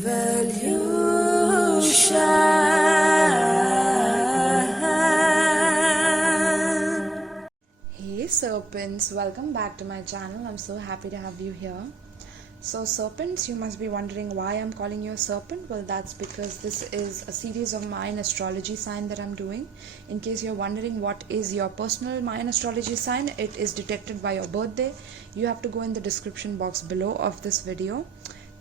Hey serpents, welcome back to my channel. I'm so happy to have you here. So serpents, you must be wondering why I'm calling you a serpent. Well, that's because this is a series of Mayan astrology sign that I'm doing. In case you're wondering what is your personal Mayan astrology sign, it is detected by your birthday. You have to go in the description box below of this video,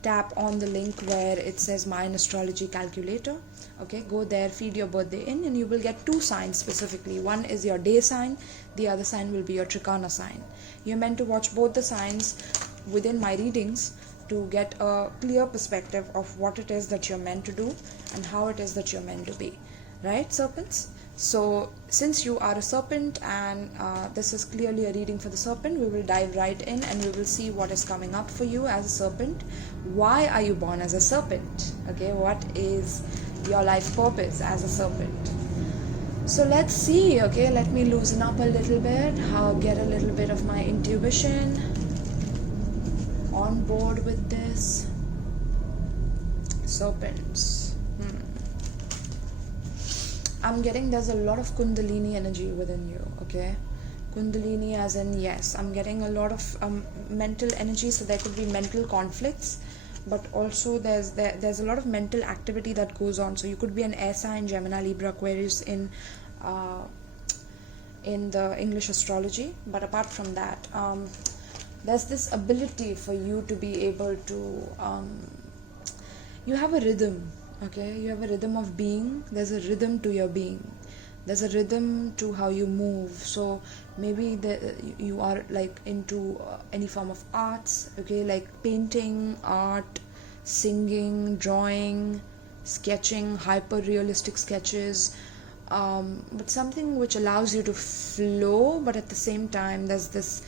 tap on the link where it says Mayan astrology calculator. Okay, go there, feed your birthday in, and you will get two signs specifically. One is your day sign, the other sign will be your Trikona sign. You're meant to watch both the signs within my readings to get a clear perspective of what it is that you're meant to do and how it is that you're meant to be. Right, serpents? So since you are a serpent and this is clearly a reading for the serpent, we will dive right in and we will see what is coming up for you as a serpent. Why are you born as a serpent? Okay, what is your life purpose as a serpent? So let's see. Okay, let me loosen up a little bit. I'll get a little bit of my intuition on board with this. Serpents. I'm getting there's a lot of Kundalini energy within you. Okay, Kundalini as in, yes, I'm getting a lot of mental energy. So there could be mental conflicts, but also there's a lot of mental activity that goes on. So you could be an air sign, Gemini, Libra, Aquarius in the English astrology. But apart from that, there's this ability for you to be able to you have a rhythm. Okay, you have a rhythm of being. There's a rhythm to your being. There's a rhythm to how you move. So maybe you are like into any form of arts. Okay, like painting, art, singing, drawing, sketching, hyper realistic sketches, but something which allows you to flow, but at the same time there's this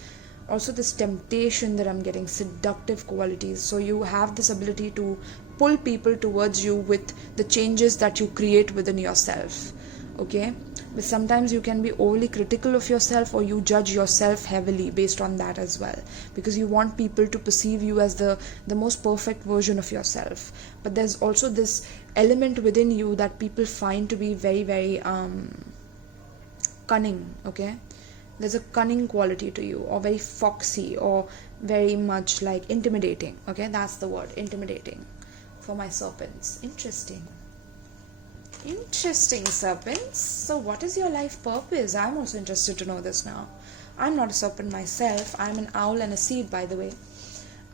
temptation that I'm getting, seductive qualities. So you have this ability to pull people towards you with the changes that you create within yourself. Okay, but sometimes you can be overly critical of yourself, or you judge yourself heavily based on that as well, because you want people to perceive you as the most perfect version of yourself. But there's also this element within you that people find to be very, very cunning. Okay, there's a cunning quality to you, or very foxy, or very much like intimidating. Okay, that's the word, intimidating, for my serpents. Interesting, serpents. So what is your life purpose? I'm also interested to know this now. I'm not a serpent myself. I'm an owl and a seed, by the way.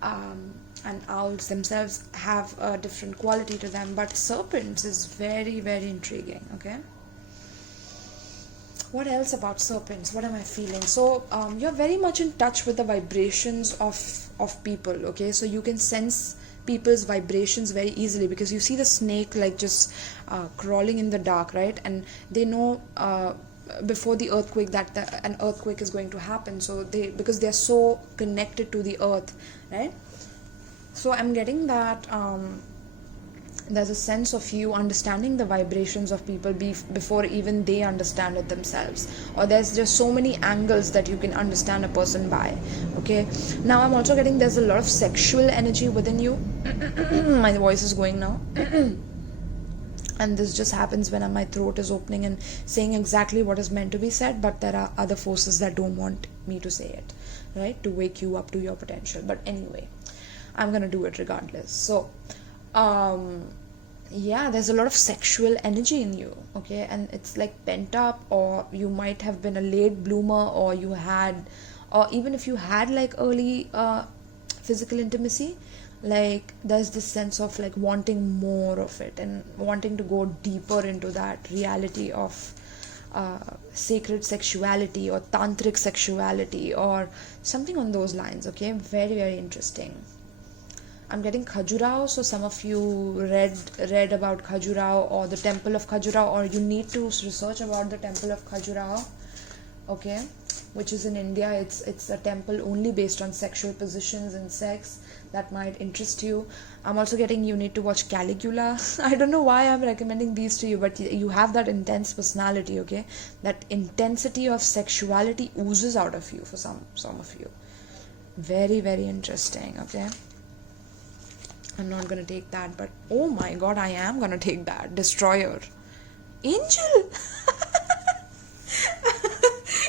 And owls themselves have a different quality to them, but serpents is very, very intriguing. Okay, what else about serpents? What am I feeling? So you're very much in touch with the vibrations of people. Okay, so you can sense people's vibrations very easily, because you see the snake like just crawling in the dark, right? And they know before the earthquake that an earthquake is going to happen. So because they're so connected to the earth, right? So I'm getting that there's a sense of you understanding the vibrations of people before even they understand it themselves, or there's just so many angles that you can understand a person by. Okay, now I'm also getting there's a lot of sexual energy within you. My voice is going now. And this just happens when my throat is opening and saying exactly what is meant to be said, but there are other forces that don't want me to say it, right, to wake you up to your potential. But anyway, I'm gonna do it regardless. So yeah, there's a lot of sexual energy in you. Okay, and it's like pent up, or you might have been a late bloomer, or even if you had like early physical intimacy, like there's this sense of like wanting more of it and wanting to go deeper into that reality of sacred sexuality or tantric sexuality or something on those lines. Okay, very, very interesting. I'm getting Khajuraho, so some of you read about Khajuraho or the temple of Khajuraho, or you need to research about the temple of Khajuraho, okay, which is in India. It's a temple only based on sexual positions and sex. That might interest you. I'm also getting you need to watch Caligula. I don't know why I'm recommending these to you, but you have that intense personality, okay? That intensity of sexuality oozes out of you for some of you. Very, very interesting, okay? I'm not gonna take that, but oh my god, I am gonna take that. Destroyer. Angel!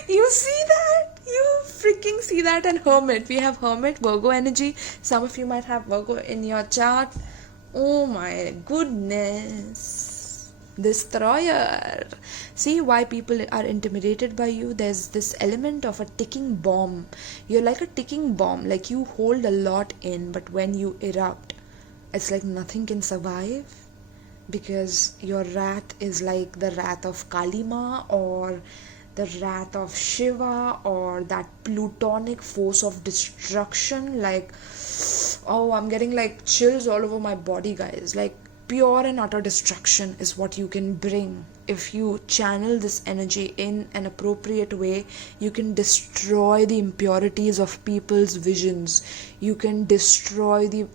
You see that? You freaking see that? And Hermit. We have Hermit, Virgo energy. Some of you might have Virgo in your chart. Oh my goodness. Destroyer. See why people are intimidated by you? There's this element of a ticking bomb. You're like a ticking bomb. Like you hold a lot in, but when you erupt, it's like nothing can survive. Because your wrath is like the wrath of Kalima, or the wrath of Shiva, or that plutonic force of destruction. Like, oh, I'm getting like chills all over my body, guys. Like, pure and utter destruction is what you can bring. If you channel this energy in an appropriate way, you can destroy the impurities of people's visions. You can destroy the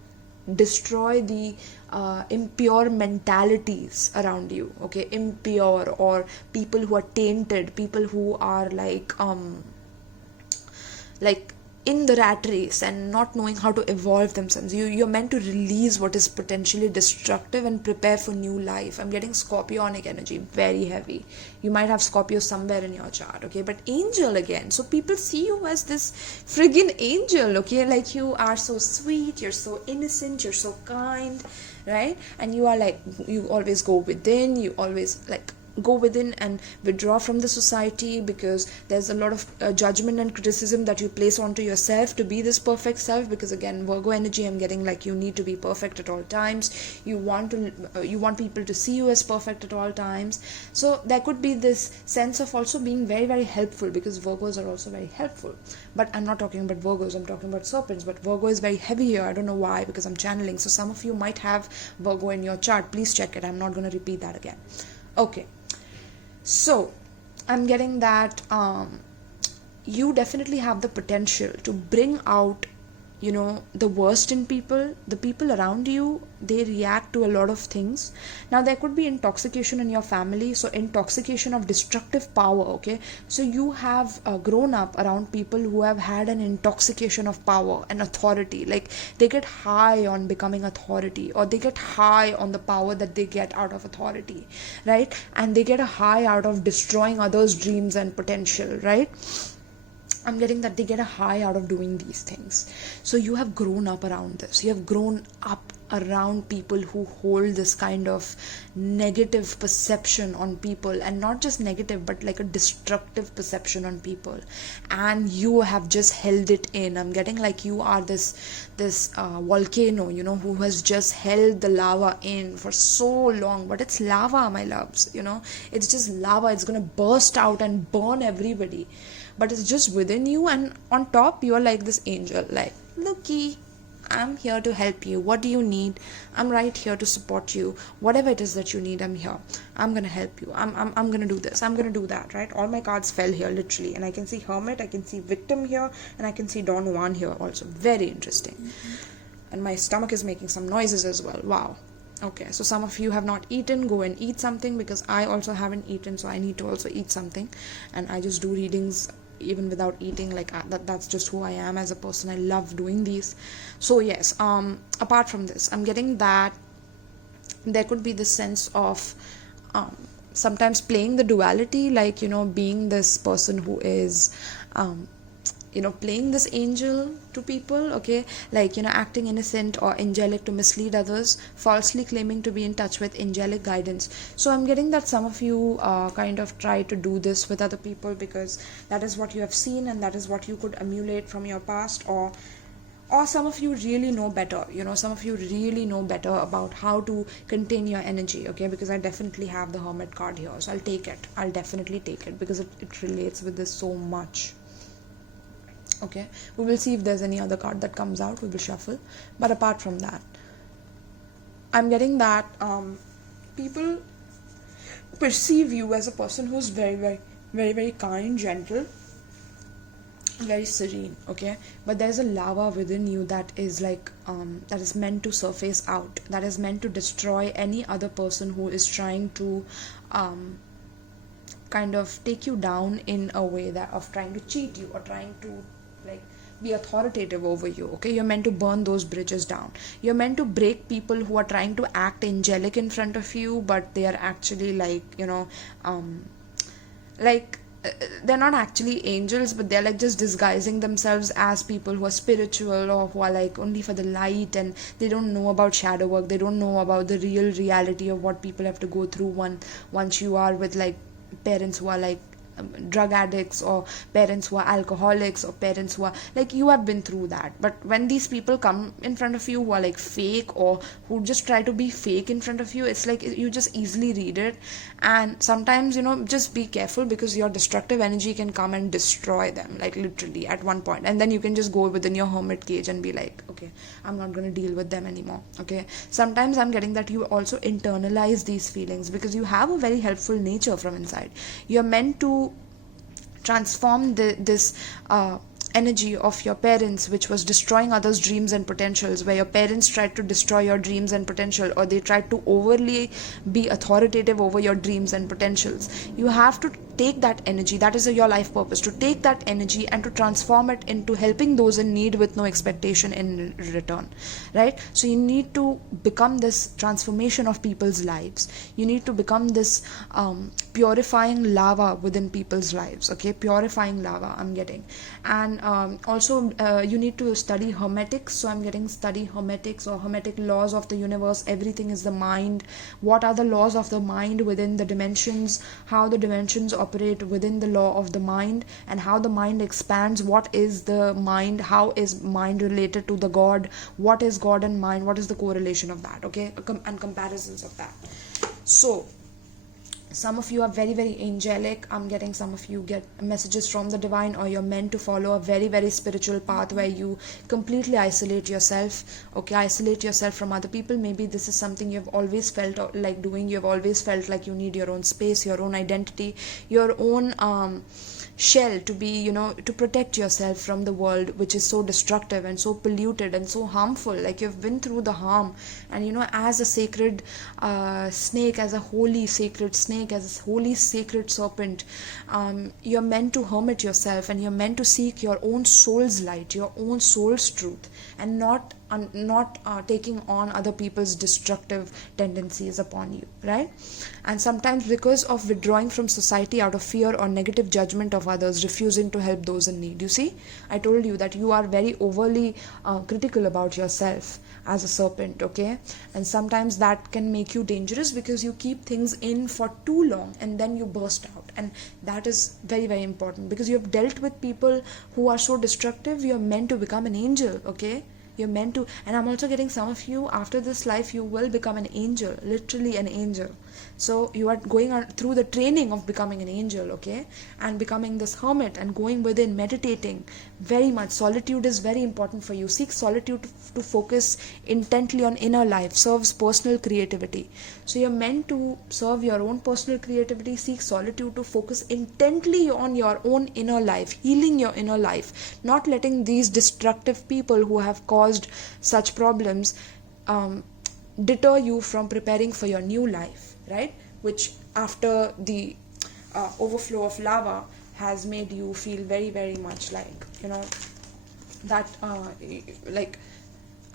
impure mentalities around you. Okay, impure, or people who are tainted, people who are like in the rat race and not knowing how to evolve themselves. You're meant to release what is potentially destructive and prepare for new life. I'm getting scorpionic energy, very heavy. You might have Scorpio somewhere in your chart, okay? But angel again, so people see you as this friggin' angel, okay? Like, you are so sweet, you're so innocent, you're so kind, right? And you are like, you always go within, you always like go within and withdraw from the society, because there's a lot of judgment and criticism that you place onto yourself to be this perfect self. Because again, Virgo energy, I'm getting like you need to be perfect at all times. You want people to see you as perfect at all times. So there could be this sense of also being very, very helpful, because Virgos are also very helpful. But I'm not talking about Virgos, I'm talking about serpents. But Virgo is very heavy here. I don't know why, because I'm channeling. So some of you might have Virgo in your chart. Please check it. I'm not going to repeat that again. Okay. So, I'm getting that you definitely have the potential to bring out, the worst in people. The people around you, they react to a lot of things. Now, there could be intoxication in your family. So, intoxication of destructive power, okay? So, you have grown up around people who have had an intoxication of power and authority. Like, they get high on becoming authority, or they get high on the power that they get out of authority, right? And they get a high out of destroying others' dreams and potential, right? I'm getting that they get a high out of doing these things. So you have grown up around this. You have grown up around people who hold this kind of negative perception on people, and not just negative, but like a destructive perception on people, and you have just held it in. I'm getting like you are this volcano, who has just held the lava in for so long. But it's lava, my loves, it's just lava. It's gonna burst out and burn everybody, but it's just within you. And on top, you're like this angel, like, looky, I'm here to help you. What do you need? I'm right here to support you. Whatever it is that you need, I'm here. I'm gonna help you. I'm gonna do this. I'm gonna do that, right? All my cards fell here, literally. And I can see Hermit, I can see Victim here, and I can see Don Juan here also. Very interesting. And my stomach is making some noises as well. Wow. Okay, so some of you have not eaten. Go and eat something, because I also haven't eaten, so I need to also eat something. And I just do readings even without eating. Like, that's just who I am as a person. I love doing these. So yes, apart from this, I'm getting that there could be this sense of sometimes playing the duality, like, being this person who is playing this angel to people, okay, like, acting innocent or angelic to mislead others, falsely claiming to be in touch with angelic guidance. So I'm getting that some of you kind of try to do this with other people, because that is what you have seen and that is what you could emulate from your past, or some of you really know better. Some of you really know better about how to contain your energy, okay? Because I definitely have the Hermit card here, so I'll definitely take it, because it relates with this so much. Okay, we will see if there's any other card that comes out. We will shuffle. But apart from that, I'm getting that people perceive you as a person who's very, very, very, very kind, gentle, very serene, okay? But there's a lava within you that is like that is meant to surface out, that is meant to destroy any other person who is trying to kind of take you down in a way that of trying to cheat you, or trying to like be authoritative over you. Okay, you're meant to burn those bridges down. You're meant to break people who are trying to act angelic in front of you, but they are actually like, like they're not actually angels, but they're like just disguising themselves as people who are spiritual or who are like only for the light, and they don't know about shadow work. They don't know about the real reality of what people have to go through once you are with like parents who are like drug addicts, or parents who are alcoholics, or parents who are like, you have been through that. But when these people come in front of you who are like fake, or who just try to be fake in front of you, it's like you just easily read it. And sometimes, just be careful, because your destructive energy can come and destroy them, like literally at one point. And then you can just go within your hermit cage and be like, okay, I'm not going to deal with them anymore. Okay, sometimes I'm getting that you also internalize these feelings, because you have a very helpful nature from inside. You're meant to transform this energy of your parents, which was destroying others' dreams and potentials, where your parents tried to destroy your dreams and potential, or they tried to overly be authoritative over your dreams and potentials. You have to take that energy, that is your life purpose, to take that energy and to transform it into helping those in need with no expectation in return, right? So you need to become this transformation of people's lives. You need to become this purifying lava within people's lives. Okay, purifying lava I'm getting. And also you need to study Hermetics. So I'm getting study Hermetics, or Hermetic laws of the universe. Everything is the mind. What are the laws of the mind within the dimensions, how the dimensions operate within the law of the mind, and how the mind expands. What is the mind? How is mind related to the God? What is God and mind? What is the correlation of that? Okay, and comparisons of that. So some of you are very, very angelic. I'm getting some of you get messages from the divine, or you're meant to follow a very, very spiritual path where you completely isolate yourself. Okay, isolate yourself from other people. Maybe this is something you've always felt like doing. You've always felt like you need your own space, your own identity, your own shell to be, to protect yourself from the world, which is so destructive and so polluted and so harmful. Like, you've been through the harm, and as a sacred snake, as a holy sacred snake, as a holy sacred serpent, you're meant to hermit yourself, and you're meant to seek your own soul's light, your own soul's truth, and not taking on other people's destructive tendencies upon you, right? And sometimes, because of withdrawing from society out of fear or negative judgment of others, refusing to help those in need. You see, I told you that you are very overly critical about yourself as a serpent, okay? And sometimes that can make you dangerous, because you keep things in for too long and then you burst out. And that is very, very important, because you have dealt with people who are so destructive. You're meant to become an angel, okay? You're meant to. And I'm also getting some of you, after this life, you will become an angel, literally an angel. So you are going on through the training of becoming an angel, okay? And becoming this hermit and going within, meditating very much. Solitude is very important for you. Seek solitude to focus intently on inner life, serves personal creativity. So you're meant to serve your own personal creativity. Seek solitude to focus intently on your own inner life, healing your inner life, not letting these destructive people who have caused such problems deter you from preparing for your new life, right? Which, after the overflow of lava, has made you feel very, very much like, that like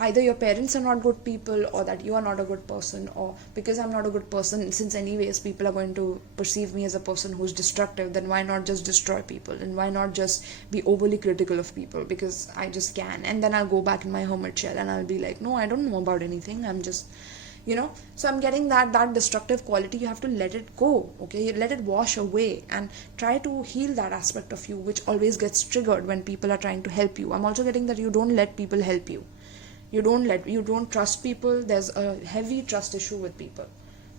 either your parents are not good people, or that you are not a good person, or because I'm not a good person, since anyways people are going to perceive me as a person who's destructive, then why not just destroy people, and why not just be overly critical of people, because I just can. And then I'll go back in my hermit shell and I'll be like, no, I don't know about anything, I'm just, so I'm getting that destructive quality. You have to let it go, okay? Let it wash away, and try to heal that aspect of you, which always gets triggered when people are trying to help you. I'm also getting that you don't let people help you. You don't trust people. There's a heavy trust issue with people,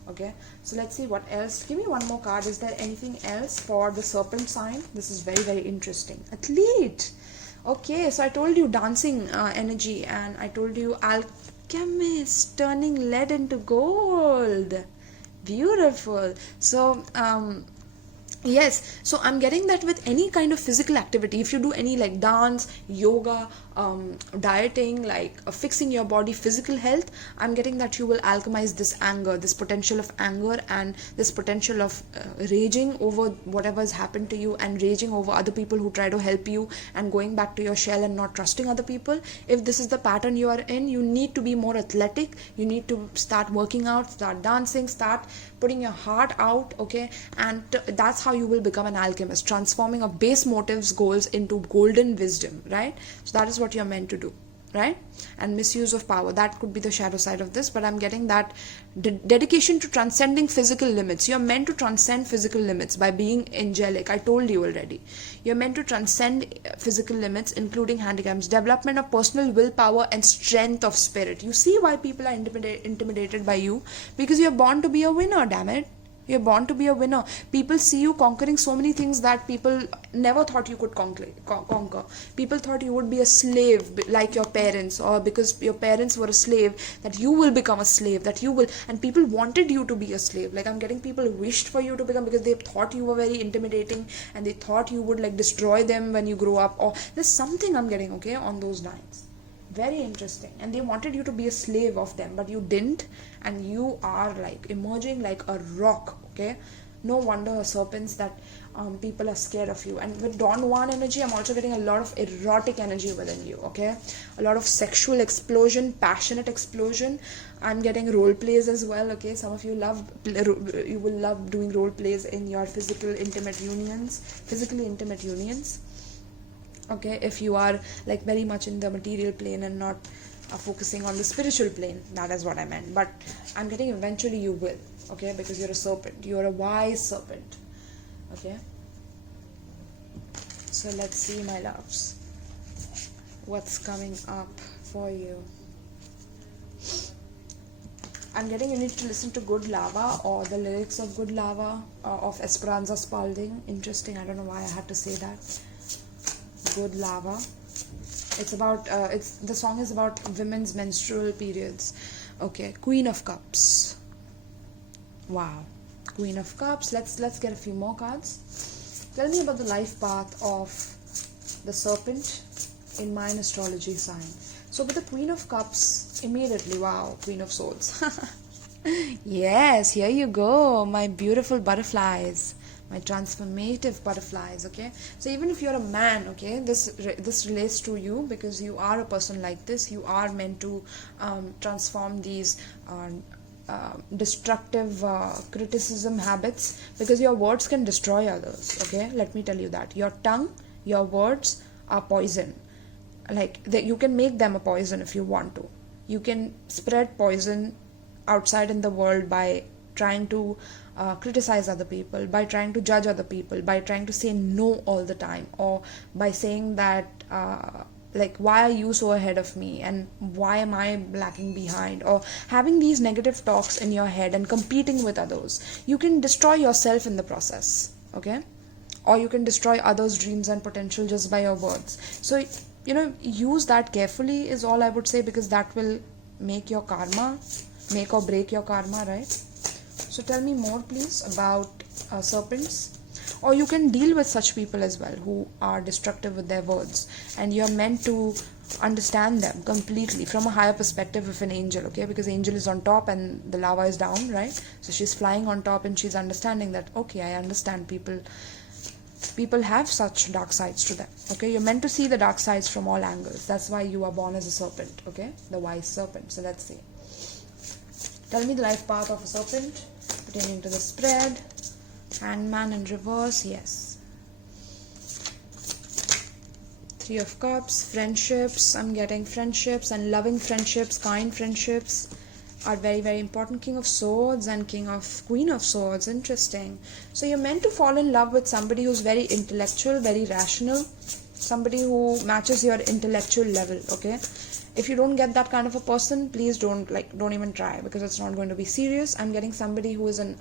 okay? So let's see what else. Give me one more card. Is there anything else for the serpent sign? This is very, very interesting. Athlete. Okay, so I told you dancing energy, and I told you alchemist, turning lead into gold. Beautiful. So yes, so I'm getting that with any kind of physical activity, if you do any like dance, yoga, dieting, like fixing your body physical health, I'm getting that you will alchemize this anger, this potential of anger, and this potential of raging over whatever has happened to you, and raging over other people who try to help you, and going back to your shell and not trusting other people. If this is the pattern you are in, you need to be more athletic, you need to start working out, start dancing, start putting your heart out, okay? And that's how you will become an alchemist, transforming of base motives goals into golden wisdom, right? So that is what you're meant to do, right? And misuse of power, that could be the shadow side of this, but I'm getting that dedication to transcending physical limits. You're meant to transcend physical limits by being angelic. I told you already, you're meant to transcend physical limits, including handicaps, development of personal willpower and strength of spirit. You see why people are intimidated by you? Because you're born to be a winner, damn it. You're born to be a winner. People see you conquering so many things that people never thought you could conquer. People thought you would be a slave like your parents, or because your parents were a slave, that you will become a slave, that you will, and people wanted you to be a slave. Like I'm getting people wished for you to become, because they thought you were very intimidating, and they thought you would like destroy them when you grow up, or there's something I'm getting, okay, on those lines. Very interesting. And they wanted you to be a slave of them, but you didn't, and you are like emerging like a rock, okay? No wonder, serpents, that people are scared of you. And with Don Juan energy, I'm also getting a lot of erotic energy within you, okay? A lot of sexual explosion, passionate explosion. I'm getting role plays as well, okay? Some of you you will love doing role plays in your physically intimate unions. Okay, if you are like very much in the material plane and not focusing on the spiritual plane, that is what I meant. But I'm getting eventually you will, okay, because you're a serpent, you're a wise serpent, okay? So let's see, my loves, what's coming up for you. I'm getting you need to listen to Good Lava, or the lyrics of Good Lava of Esperanza Spalding. Interesting, I don't know why I had to say that. Good Lava. It's about the song is about women's menstrual periods. Okay, Queen of Cups. Wow, Queen of Cups. Let's get a few more cards. Tell me about the life path of the serpent in Mayan astrology sign. So with the Queen of Cups, immediately, wow, Queen of Swords. Yes, here you go, my beautiful butterflies, my transformative butterflies, okay? So even if you're a man, okay, this relates to you, because you are a person like this. You are meant to transform these destructive criticism habits, because your words can destroy others, okay? Let me tell you that. Your tongue, your words are poison. Like, you can make them a poison if you want to. You can spread poison outside in the world by trying to criticize other people, by trying to judge other people, by trying to say no all the time, or by saying that like, why are you so ahead of me, and why am I lacking behind, or having these negative talks in your head and competing with others. You can destroy yourself in the process, okay? Or you can destroy others' dreams and potential just by your words. So, you know, use that carefully is all I would say, because that will make your karma, make or break your karma, right? So tell me more, please, about serpents. Or you can deal with such people as well, who are destructive with their words, and you're meant to understand them completely from a higher perspective of an angel, okay? Because angel is on top and the lava is down, right? So she's flying on top and she's understanding that, okay, I understand people have such dark sides to them, okay? You're meant to see the dark sides from all angles. That's why you are born as a serpent, okay? The wise serpent. So let's see. Tell me the life path of a serpent pertaining to the spread. Hangman in reverse, yes. Three of Cups, friendships. I'm getting friendships, and loving friendships, kind friendships are very, very important. King of Swords and Queen of Swords. Interesting. So you're meant to fall in love with somebody who's very intellectual, very rational, somebody who matches your intellectual level, okay? If you don't get that kind of a person, please don't even try, because it's not going to be serious. I'm getting somebody who is an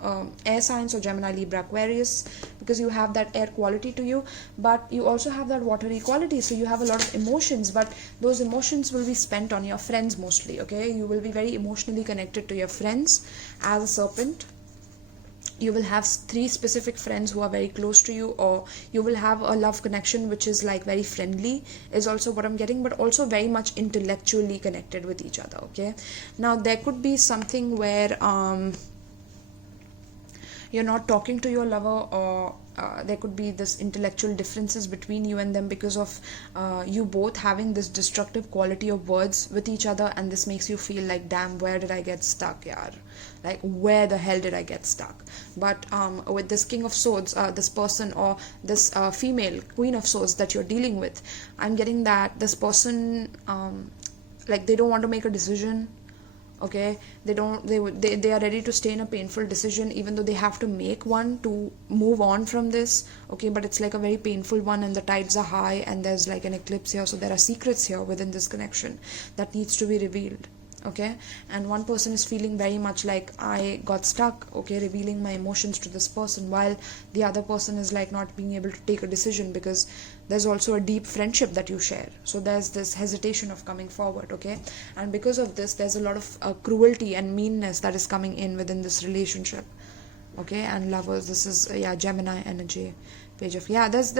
air sign, so Gemini, Libra, Aquarius, because you have that air quality to you, but you also have that watery quality, so you have a lot of emotions, but those emotions will be spent on your friends mostly, okay? You will be very emotionally connected to your friends as a serpent. you will have 3 specific friends who are very close to you, or you will have a love connection which is like very friendly, is also what I'm getting, but also very much intellectually connected with each other. Okay, now there could be something where you're not talking to your lover, or there could be this intellectual differences between you and them because of you both having this destructive quality of words with each other, and this makes you feel like, damn, where did I get stuck, yaar? Like, where the hell did I get stuck? But with this King of Swords, this person, or this female Queen of Swords that you're dealing with, I'm getting that this person, like, they don't want to make a decision. Okay, they are ready to stay in a painful decision, even though they have to make one to move on from this. Okay, but it's like a very painful one, and the tides are high, and there's like an eclipse here, so there are secrets here within this connection that needs to be revealed. Okay, and one person is feeling very much like, I got stuck, okay, revealing my emotions to this person, while the other person is like not being able to take a decision because there's also a deep friendship that you share. So there's this hesitation of coming forward. Okay, and because of this, there's a lot of cruelty and meanness that is coming in within this relationship. Okay, and lovers, this is Gemini energy, page of, there's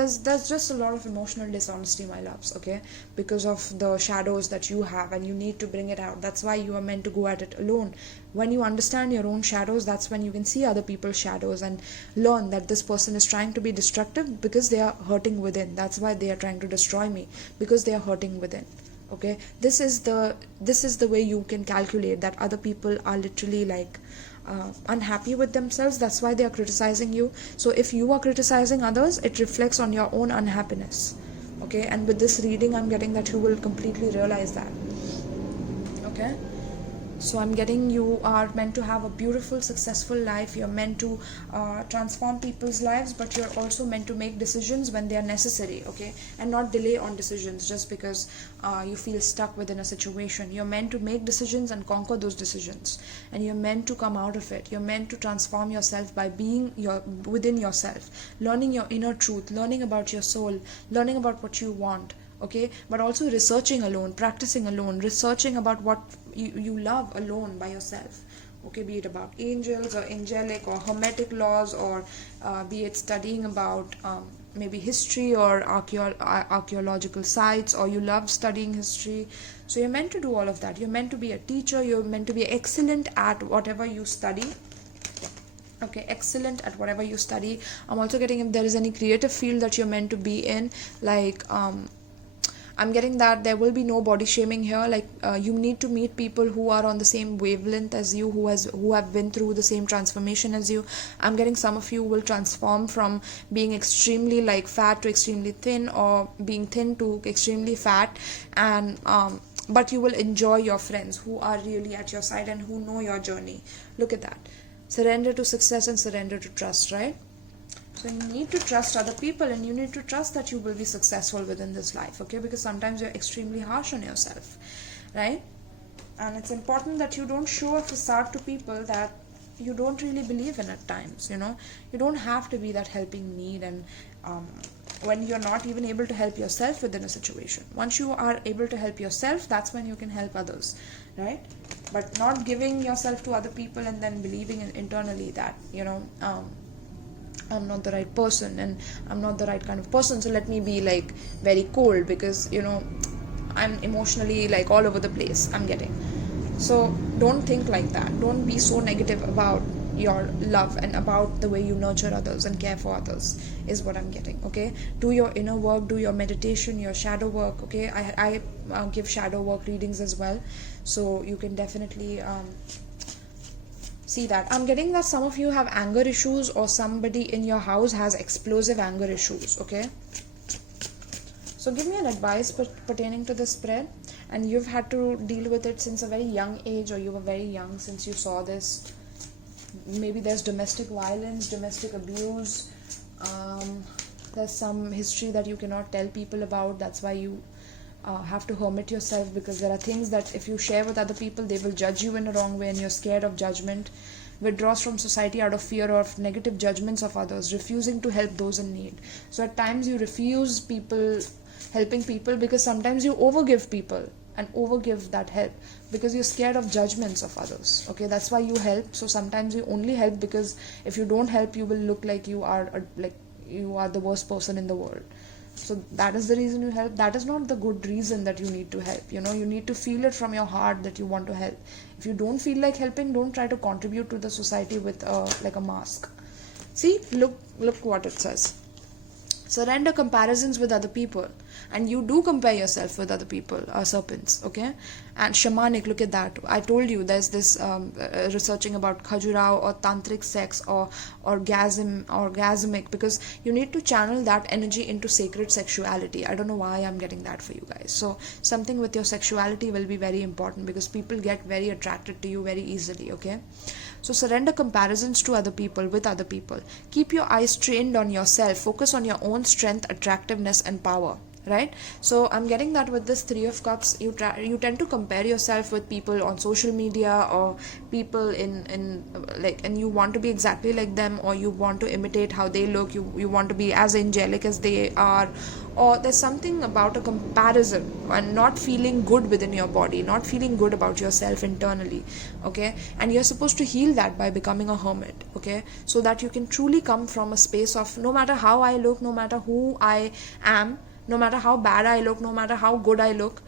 just a lot of emotional dishonesty, my loves. Okay, because of the shadows that you have, and you need to bring it out. That's why you are meant to go at it alone. When you understand your own shadows, that's when you can see other people's shadows and learn that this person is trying to be destructive because they are hurting within. That's why they are trying to destroy me, because they are hurting within. Okay, this is the way you can calculate that other people are literally like unhappy with themselves. That's why they are criticizing you. So if you are criticizing others, it reflects on your own unhappiness. Okay, and with this reading, I'm getting that you will completely realize that. Okay, so I'm getting you are meant to have a beautiful, successful life. You're meant to transform people's lives, but you're also meant to make decisions when they are necessary. Okay, and not delay on decisions just because you feel stuck within a situation. You're meant to make decisions and conquer those decisions, and you're meant to come out of it. You're meant to transform yourself by being within yourself, learning your inner truth, learning about your soul, learning about what you want. Okay, but also researching alone, practicing alone, researching about what you love alone by yourself. Okay, be it about angels or angelic or hermetic laws, or be it studying about maybe history or archaeological sites, or you love studying history. So you're meant to do all of that. You're meant to be a teacher. You're meant to be excellent at whatever you study. Okay, excellent at whatever you study. I'm also getting if there is any creative field that you're meant to be in, like I'm getting that there will be no body shaming here. Like you need to meet people who are on the same wavelength as you, who have been through the same transformation as you. I'm getting some of you will transform from being extremely like fat to extremely thin, or being thin to extremely fat, and but you will enjoy your friends who are really at your side and who know your journey. Look at that. Surrender to success and surrender to trust, right? So you need to trust other people, and you need to trust that you will be successful within this life. Okay, because sometimes you're extremely harsh on yourself, right? And it's important that you don't show a facade to people that you don't really believe in at times. You don't have to be that helping need, and when you're not even able to help yourself within a situation. Once you are able to help yourself, that's when you can help others, right? But not giving yourself to other people and then believing internally that I'm not the right person, and I'm not the right kind of person, so let me be like very cold because I'm emotionally like all over the place. I'm getting. So don't think like that. Don't be so negative about your love and about the way you nurture others and care for others, is what I'm getting. Okay, do your inner work, do your meditation, your shadow work. Okay, I give shadow work readings as well, so you can definitely see that. I'm getting that some of you have anger issues, or somebody in your house has explosive anger issues. Okay, so give me an advice pertaining to this spread. And you've had to deal with it since a very young age, or you were very young since you saw this. Maybe there's domestic violence, domestic abuse, there's some history that you cannot tell people about. That's why you have to hermit yourself, because there are things that if you share with other people, they will judge you in a wrong way, and you're scared of judgment. Withdraws from society out of fear of negative judgments of others, refusing to help those in need. So at times you refuse helping people because sometimes you overgive people. and overgive that help because you're scared of judgments of others. Okay, that's why you help. So sometimes you only help because if you don't help, you will look like you are the worst person in the world. So that is the reason you help. That is not the good reason that you need to help. You need to feel it from your heart that you want to help. If you don't feel like helping, don't try to contribute to the society with a mask. See, look what it says. Surrender comparisons with other people, and you do compare yourself with other people, serpents, okay? And shamanic, look at that. I told you there's this researching about khajurao or tantric sex or orgasmic, because you need to channel that energy into sacred sexuality. I don't know why I'm getting that for you guys. So something with your sexuality will be very important because people get very attracted to you very easily, okay? So surrender comparisons to other people with other people. Keep your eyes trained on yourself. Focus on your own strength, attractiveness and power. Right? So I'm getting that with this Three of Cups, you tend to compare yourself with people on social media or people and you want to be exactly like them, or you want to imitate how they look, you want to be as angelic as they are, or there's something about a comparison and not feeling good within your body, not feeling good about yourself internally, okay? And you're supposed to heal that by becoming a hermit, okay? So that you can truly come from a space of, no matter how I look, no matter who I am, no matter how bad I look, no matter how good I look,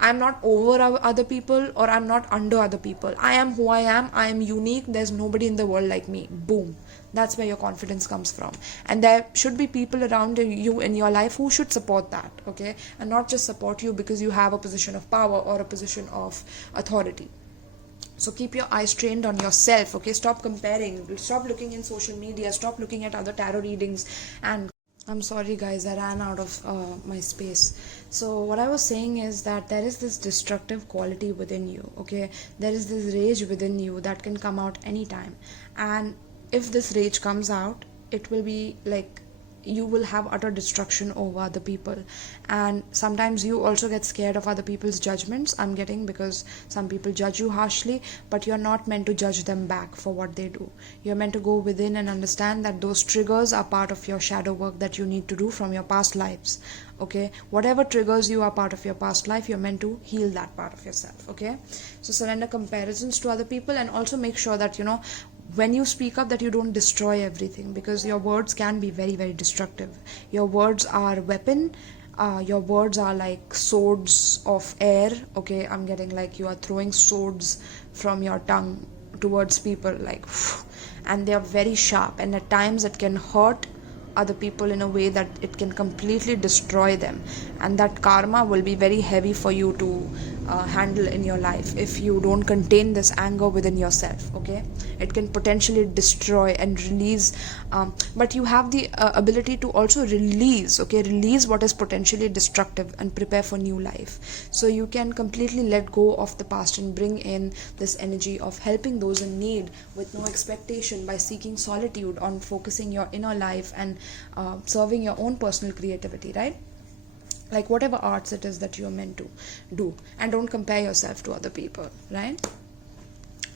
I'm not over other people or I'm not under other people. I am who I am. I am unique. There's nobody in the world like me. Boom. That's where your confidence comes from. And there should be people around you in your life who should support that, okay? And not just support you because you have a position of power or a position of authority. So keep your eyes trained on yourself, okay? Stop comparing. Stop looking in social media. Stop looking at other tarot readings. And I'm sorry guys, I ran out of my space. So what I was saying is that there is this destructive quality within you, okay? There is this rage within you that can come out anytime. And if this rage comes out, it will be like you will have utter destruction over other people. And sometimes you also get scared of other people's judgments, I'm getting, because some people judge you harshly, but you're not meant to judge them back for what they do. You're meant to go within and understand that those triggers are part of your shadow work that you need to do from your past lives, okay? Whatever triggers you are part of your past life, you're meant to heal that part of yourself, okay? So surrender comparisons to other people, and also make sure that when you speak up, that you don't destroy everything, because your words can be very, very destructive. Your words are weapon. Your words are like swords of air, okay? I'm getting like you are throwing swords from your tongue towards people, like, and they are very sharp, and at times it can hurt other people in a way that it can completely destroy them, and that karma will be very heavy for you to handle in your life if you don't contain this anger within yourself, okay? It can potentially destroy and release, but you have the ability to also release, okay? Release what is potentially destructive and prepare for new life. So you can completely let go of the past and bring in this energy of helping those in need with no expectation, by seeking solitude, on focusing your inner life and serving your own personal creativity, right? Like whatever arts it is that you're meant to do, and don't compare yourself to other people, right?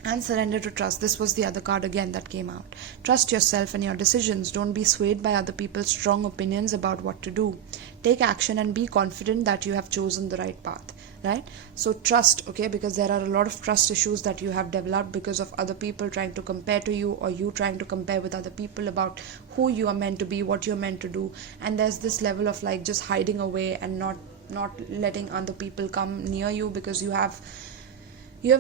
And surrender to trust. This was the other card again that came out. Trust yourself and your decisions. Don't be swayed by other people's strong opinions about what to do. Take action and be confident that you have chosen the right path, right? So trust, okay? Because there are a lot of trust issues that you have developed because of other people trying to compare to you, or you trying to compare with other people about who you are meant to be, what you're meant to do. And there's this level of like just hiding away and not letting other people come near you, because you have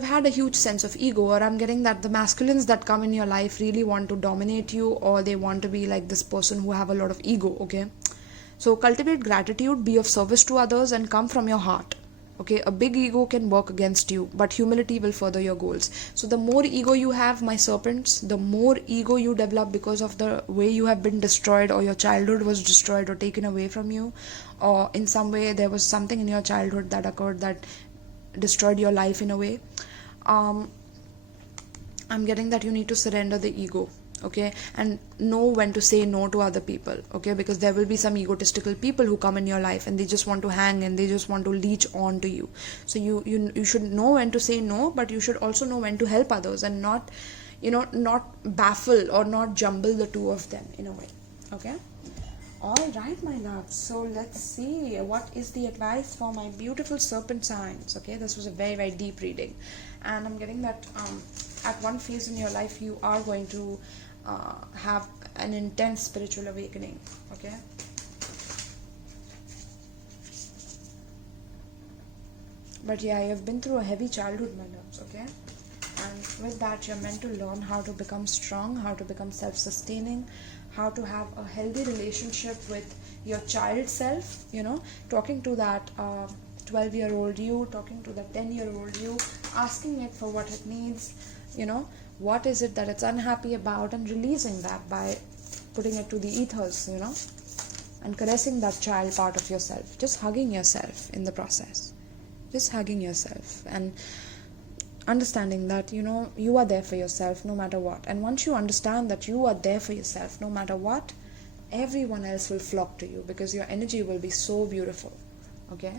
had a huge sense of ego, or I'm getting that the masculines that come in your life really want to dominate you, or they want to be like this person who have a lot of ego, okay? So cultivate gratitude, be of service to others, and come from your heart, okay? A big ego can work against you, but humility will further your goals. So the more ego you have, my serpents, the more ego you develop because of the way you have been destroyed, or your childhood was destroyed or taken away from you, or in some way there was something in your childhood that occurred that destroyed your life in a way. I'm getting that you need to surrender the ego, okay, and know when to say no to other people, okay? Because there will be some egotistical people who come in your life and they just want to hang and they just want to leech on to you. So you should know when to say no, but you should also know when to help others, and not baffle or not jumble the two of them in a way, okay? Alright, my love. So let's see what is the advice for my beautiful serpent signs. Okay, this was a very, very deep reading, and I'm getting that at one phase in your life you are going to have an intense spiritual awakening. Okay. But yeah, you've been through a heavy childhood, my loves, okay? And with that, you're meant to learn how to become strong, how to become self-sustaining, how to have a healthy relationship with your child self, talking to that 12-year-old you, talking to the 10-year-old you, asking it for what it needs, what is it that it's unhappy about, and releasing that by putting it to the ethers, and caressing that child part of yourself, just hugging yourself in the process. Just hugging yourself and understanding that you are there for yourself no matter what. And once you understand that you are there for yourself no matter what, everyone else will flock to you because your energy will be so beautiful. Okay,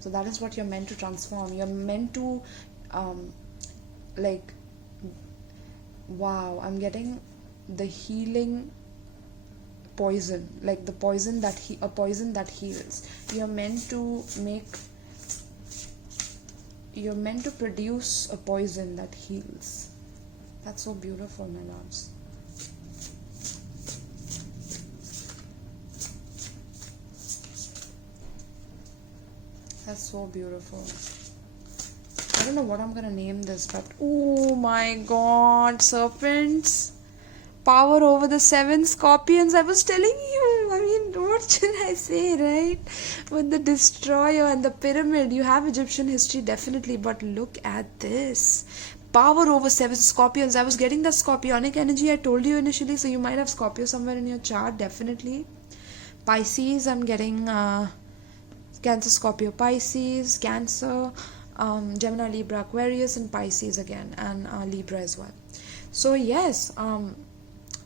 so that is what you're meant to transform. You're meant to wow, I'm getting the healing poison, like the poison that a poison that heals. You're meant to produce a poison that heals. That's so beautiful, my loves. That's so beautiful. I don't know what I'm gonna name this, but oh my god, serpents. Power over the 7 scorpions. I was telling you, what should I say, right? With the destroyer and the pyramid, you have Egyptian history definitely, but look at this. Power over 7 scorpions. I was getting the scorpionic energy I told you initially, so you might have Scorpio somewhere in your chart, definitely. Pisces, I'm getting Cancer, Scorpio, Pisces, Cancer, Gemini, Libra, Aquarius, and Pisces again, and Libra as well. So yes,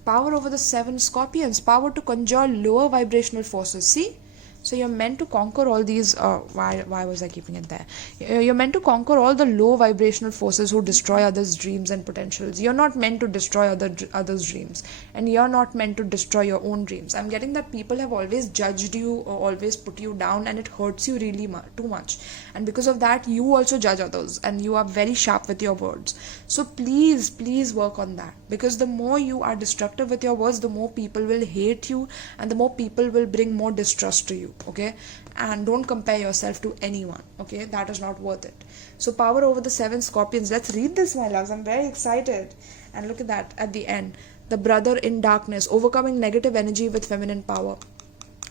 power over the 7 scorpions, power to conjure lower vibrational forces. See? So you're meant to conquer all these, why was I keeping it there? You're meant to conquer all the low vibrational forces who destroy others' dreams and potentials. You're not meant to destroy others' dreams. And you're not meant to destroy your own dreams. I'm getting that people have always judged you or always put you down, and it hurts you really too much. And because of that, you also judge others and you are very sharp with your words. So please work on that. Because the more you are destructive with your words, the more people will hate you and the more people will bring more distrust to you. Okay, and don't compare yourself to anyone. Okay, that is not worth it. So power over the 7 scorpions. Let's read this, my loves. I'm very excited. And look at that at the end, the brother in darkness, overcoming negative energy with feminine power.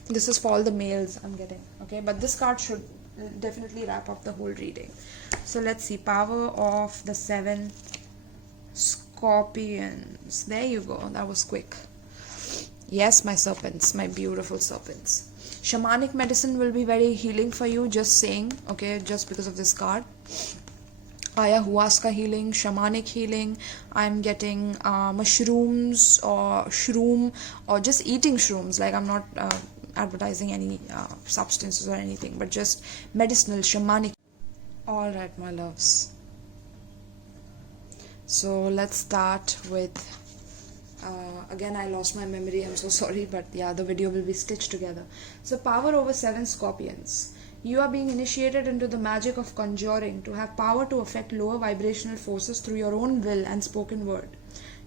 This is for all the males I'm getting. Okay, but this card should definitely wrap up the whole reading. So let's see, power of the 7 scorpions. There you go. That was quick. Yes, my serpents, my beautiful serpents. Shamanic medicine will be very healing for you, just saying, okay, just because of this card. Ayahuasca healing, shamanic healing. I'm getting mushrooms or shroom, or just eating shrooms. Like, I'm not advertising any substances or anything, but just medicinal, shamanic. Alright, my loves. So let's start with again, I lost my memory, I'm so sorry, but yeah, the video will be stitched together. So power over 7 scorpions. You are being initiated into the magic of conjuring to have power to affect lower vibrational forces through your own will and spoken word.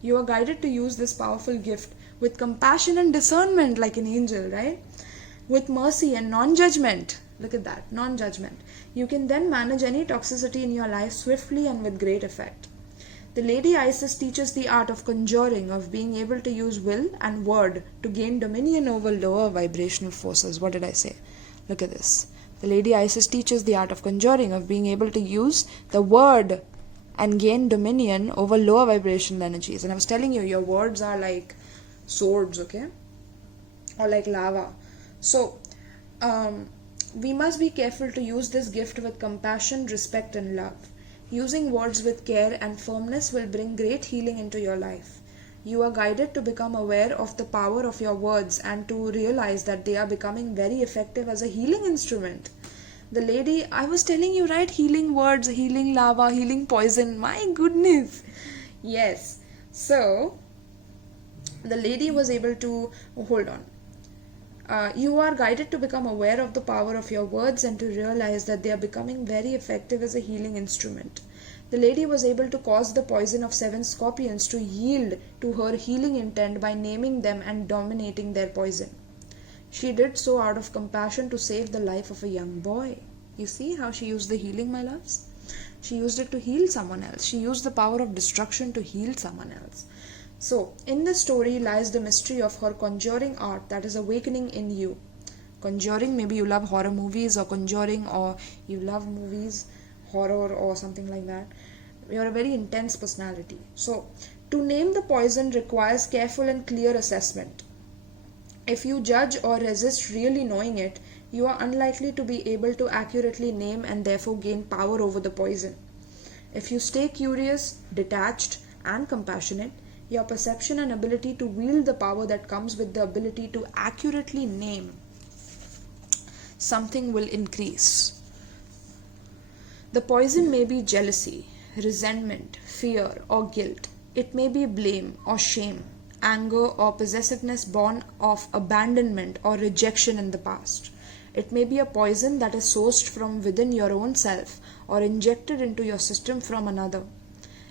You are guided to use this powerful gift with compassion and discernment, like an angel, right? With mercy and non-judgment. Look at that, non-judgment. You can then manage any toxicity in your life swiftly and with great effect. The Lady Isis teaches the art of conjuring, of being able to use will and word to gain dominion over lower vibrational forces. What did I say? Look at this. The Lady Isis teaches the art of conjuring, of being able to use the word and gain dominion over lower vibrational energies. And I was telling you, your words are like swords, okay? Or like lava. So, we must be careful to use this gift with compassion, respect, and love. Using words with care and firmness will bring great healing into your life. You are guided to become aware of the power of your words and to realize that they are becoming very effective as a healing instrument. The lady, I was telling you, right? Healing words, healing lava, healing poison. My goodness. Yes. So, the lady was able to, hold on. You are guided to become aware of the power of your words and to realize that they are becoming very effective as a healing instrument. The lady was able to cause the poison of 7 scorpions to yield to her healing intent by naming them and dominating their poison. She did so out of compassion to save the life of a young boy. You see how she used the healing, my loves? She used it to heal someone else. She used the power of destruction to heal someone else. So, in this story lies the mystery of her conjuring art that is awakening in you. Conjuring, maybe you love horror movies, or conjuring, or you love movies, horror or something like that. You're a very intense personality. So, to name the poison requires careful and clear assessment. If you judge or resist really knowing it, you are unlikely to be able to accurately name and therefore gain power over the poison. If you stay curious, detached, and compassionate, your perception and ability to wield the power that comes with the ability to accurately name something will increase. The poison may be jealousy, resentment, fear, or guilt. It may be blame or shame, anger or possessiveness born of abandonment or rejection in the past. It may be a poison that is sourced from within your own self or injected into your system from another.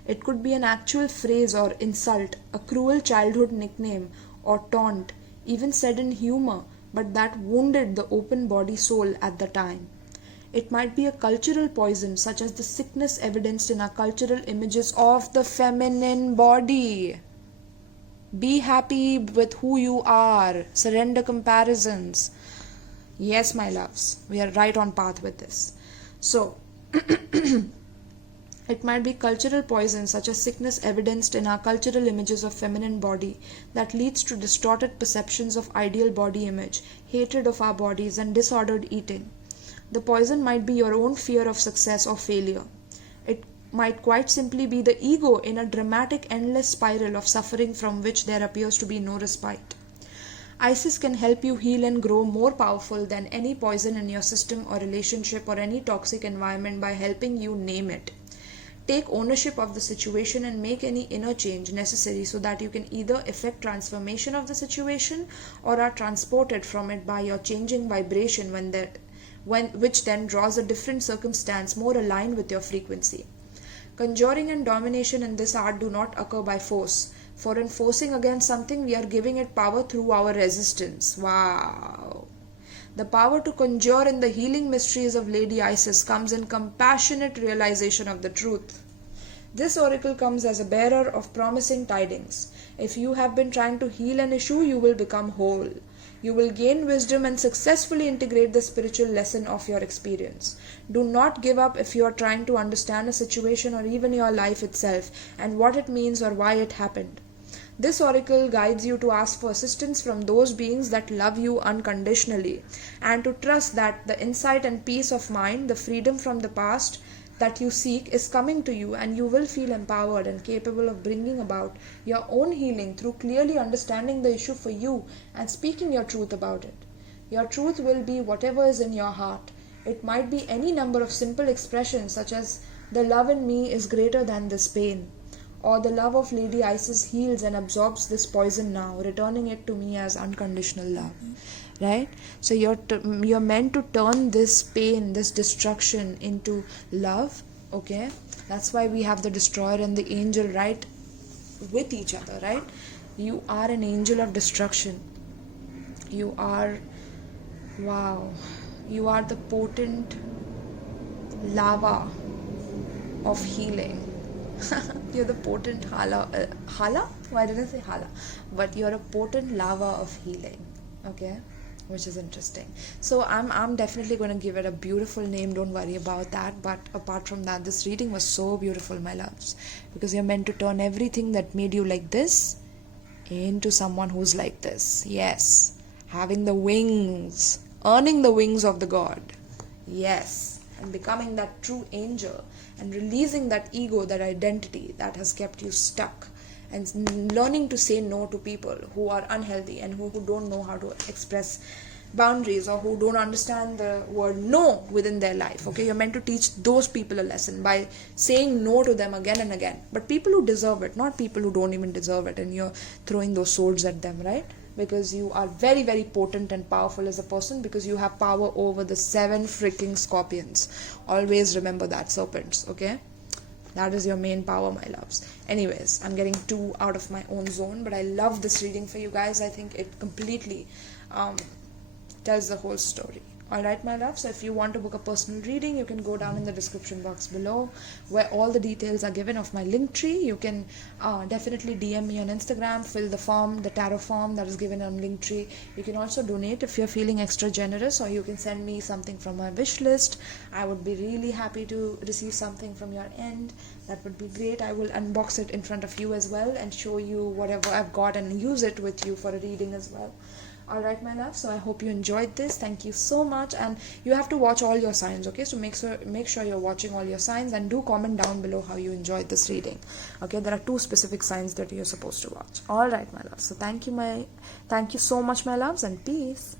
It could be an actual phrase or insult, a cruel childhood nickname or taunt, even said in humor, but that wounded the open body soul at the time. It might be a cultural poison, such as the sickness evidenced in our cultural images of the feminine body. Be happy with who you are. Surrender comparisons. Yes, my loves, we are right on path with this. So, it might be cultural poison such as sickness evidenced in our cultural images of feminine body that leads to distorted perceptions of ideal body image, hatred of our bodies, and disordered eating. The poison might be your own fear of success or failure. It might quite simply be the ego in a dramatic endless spiral of suffering from which there appears to be no respite. Isis can help you heal and grow more powerful than any poison in your system or relationship or any toxic environment by helping you name it. Take ownership of the situation and make any inner change necessary so that you can either effect transformation of the situation or are transported from it by your changing vibration which then draws a different circumstance more aligned with your frequency. Conjuring and domination in this art do not occur by force. For in forcing against something, we are giving it power through our resistance. Wow! The power to conjure in the healing mysteries of Lady Isis comes in compassionate realization of the truth. This oracle comes as a bearer of promising tidings. If you have been trying to heal an issue, you will become whole. You will gain wisdom and successfully integrate the spiritual lesson of your experience. Do not give up if you are trying to understand a situation or even your life itself and what it means or why it happened. This oracle guides you to ask for assistance from those beings that love you unconditionally and to trust that the insight and peace of mind, the freedom from the past that you seek is coming to you, and you will feel empowered and capable of bringing about your own healing through clearly understanding the issue for you and speaking your truth about it. Your truth will be whatever is in your heart. It might be any number of simple expressions such as, "The love in me is greater than this pain," or "The love of Lady Isis heals and absorbs this poison now, returning it to me as unconditional love." Right? So you're meant to turn this pain, this destruction into love. Okay? That's why we have the destroyer and the angel right with each other, right? You are an angel of destruction. You are, wow, you are the potent lava of healing. You're the potent hala? Why did I say hala? But you're a potent lava of healing. Okay? Which is interesting. So I'm definitely going to give it a beautiful name. Don't worry about that. But apart from that, this reading was so beautiful, my loves, because you're meant to turn everything that made you like this into someone who's like this. Yes, having the wings, earning the wings of the god. Yes, and becoming that true angel and releasing that ego, that identity that has kept you stuck, and learning to say no to people who are unhealthy and who don't know how to express boundaries or who don't understand the word no within their life. Okay, you're meant to teach those people a lesson by saying no to them again and again. But people who deserve it, not people who don't even deserve it, and you're throwing those swords at them, right? because you are very, very potent and powerful as a person, because you have power over the 7 freaking scorpions. Always remember that, serpents, okay? That is your main power, my loves. Anyways, I'm getting too out of my own zone, but I love this reading for you guys. I think it completely tells the whole story. Alright, my love, so if you want to book a personal reading, you can go down in the description box below where all the details are given of my link tree. You can definitely DM me on Instagram, fill the form, the tarot form that is given on link tree. You can also donate if you're feeling extra generous, or you can send me something from my wish list. I would be really happy to receive something from your end. That would be great. I will unbox it in front of you as well and show you whatever I've got and use it with you for a reading as well. Alright, my love, so I hope you enjoyed this. Thank you so much. And you have to watch all your signs, okay? So make sure you're watching all your signs, and do comment down below how you enjoyed this reading. Okay, there are 2 specific signs that you're supposed to watch. Alright, my love, so thank you so much, my loves, and peace.